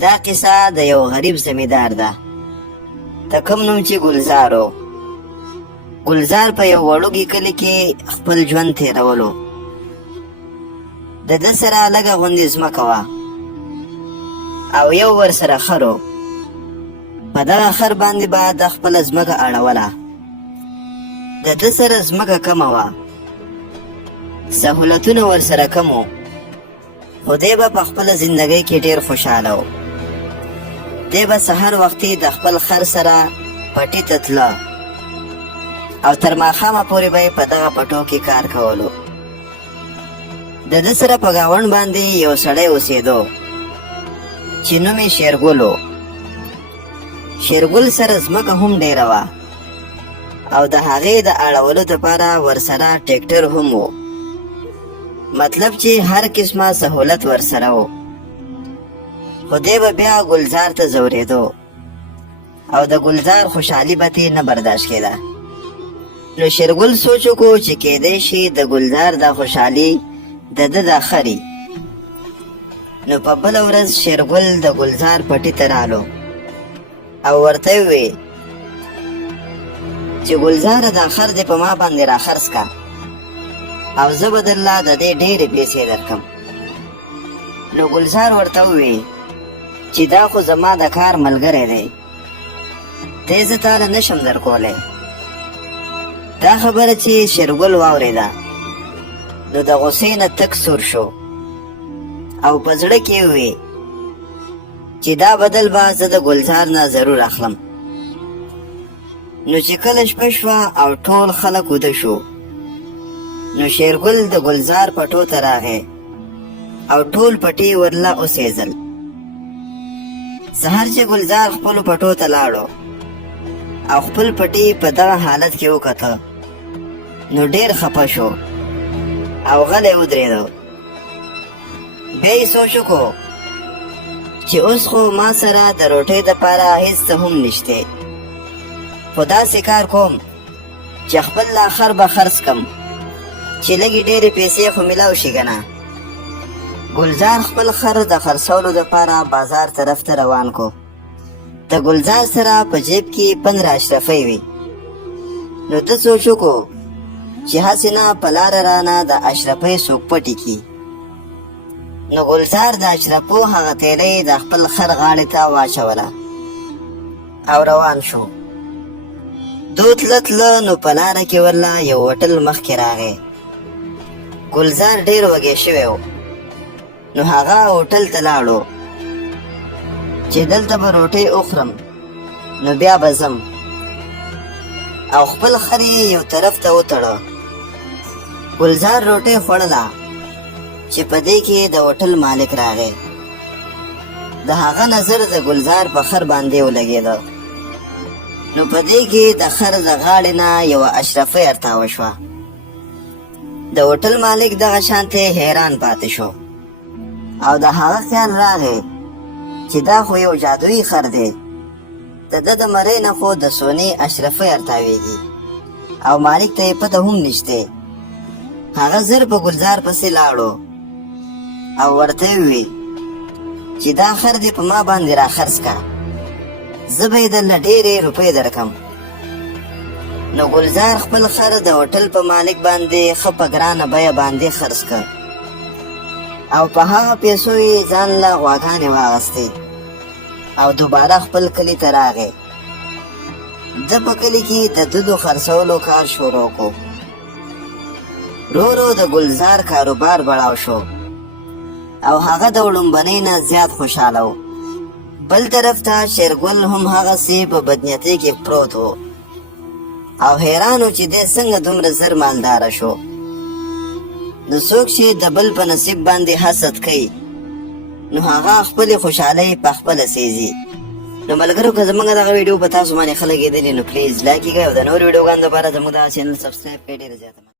دا قصه د یو غریب زمیندار ده. د کوم نوم چې ګلزار و. ګلزار په یو وړوکي کلي کې خپل ژوند تېرولو. د ده سره لږه غوندې ځمکه وه او یو ورسره خر و. په دغه خر باندې به د خپله ځمکه اړوله. د ده سره ځمکه کمه وه، سهولتونه ورسره کم و، خو دی به په خپله زندګۍ کې ډېر خوشحاله و. دی به سهار وختي د خپل خر سره پټي ته تله او تر ماښامه پورې به یې په دغه پټو کې کار کولو. د ده سره په ګاونډ باندې یو سړی اوسېدو چې نوم یې شېرګل و. شېرګل سره ځمکه هم ډېره وه او د هغې د اړولو دپاره ورسره ټریکټر هم و، مطلب چې هر قسمه سهولت ورسره و. خو دی به بیا ګلزار ته ځورېدو او د ګلزار خوشحالي به ترې نه برداشت کېده. نو شېرګل سوچ وکړو چې کیدی شي د ګلزار دا خوشحالي د ده دا خري. نو په بله ورځ شېرګل د ګلزار پټي ته رالو او ورته یې وویې چې ګلزاره دا خر دې په ما باندې راخرڅ که او زه به درله د دې ډېرې پیسې درکم. نو ګلزار ورته وویې چې دا خو زما د کار ملګری دی، دی زه تاله نشم درکولی. دا خبره چې شېرګل واورېده نو د غوسې نه تک سور شو او په زړه کې یې وویې چې دا بدل به زه د ګلزار نه ضرور اخلم. نو چې کله شپه شوه او ټول خلک وده شو، نو شېرګل د ګلزار پټو ته راغی او ټول پټي ورله اوسېزل. سهار چې ګلزار خپلو پټو ته لاړو او خپل پټي په دغه حالت کې وکته، نو ډېر خفه شو او غلی ودرېدو. بیا یې سوچ وکړو چې اوس خو ما سره د روټۍ دپاره هېڅ څه هم نشته، خو داسې کار کوم چې خپل لا خر به خرڅ کم چې لږې ډېرې پیسې خو میلاو شي که نه. ګلزار خپل خر د خرڅولو دپاره بازار طرف ته روان کو. د ګلزار سره په جیب کې 15 اشرفۍ وي. نو ده سوچ وکړو چې هسې نه په لاره رانه د اشرفۍ څوک پټې کړي. نو ګلزار د اشرفو هغه تیرۍ د خپل خر غاړې ته واچوله او روان شو. دو تله تله نو په لاره کې ورله یو هوټل مخکې راغی. ګلزار ډېر وږی شوی و، نو هغه هوټل ته لاړو چې دلته به روټۍ وخورم نو بیا به ځم، او خپل خر یې یو طرف ته وتړه. ګلزار روټۍ خوړله چې په دې کې د هوټل مالک راغی. د هغه نظر د ګلزار په خر باندې ولګېده، نو په دې کې د خر د غاړې نه یوه اشرفۍ ارتاوه شوه. د هوټل مالک دغه شانتې حیران پاتې شو او د هغه خیال راغی چې دا خو یو جادویي خر دی، د ده د مرۍ نه خو د سونې اشرفۍ ارتاویږي او مالک ته یې پته هم نشته. هغه زر په ګلزار پسې لاړو او ورته یې وویې چې دا خر دې په ما باندې راخرڅ که، زه به یې درله ډېرې روپۍ درکم. نو ګلزار خپل خر د هوټل په مالک باندې ښه په ګرانه بیه باندې خرڅ کړ او په هغه پیسو یې ځان له غواګانې واغستې او دوباره خپل کلي ته راغی. ده په کلي کې د دودو خرڅولو کار شروع کړو. رو رو د ګلزار کاروبار بړاو شو او هغه د وړومبنۍ نه زیات خوشحاله و. بل طرف ته شېرګل هم هغسې په بدنیتۍ کې پروت و او حیران و چې دی څنګه دومره زر مالداره شو. نو څوک چې د بل په نصیب باندې حسد کوي نو هغه خپلې خوشحالۍ په خپله سېزي. نو ملګرو که زموږ دغه ویډیو په تاسو باندې ښه لګېدلې نو پلیز لایک یې کړئ او د نورو ویډیوګانو لپاره زموږ دغه چینل سبسکرایب کړئ. ډېره زیاته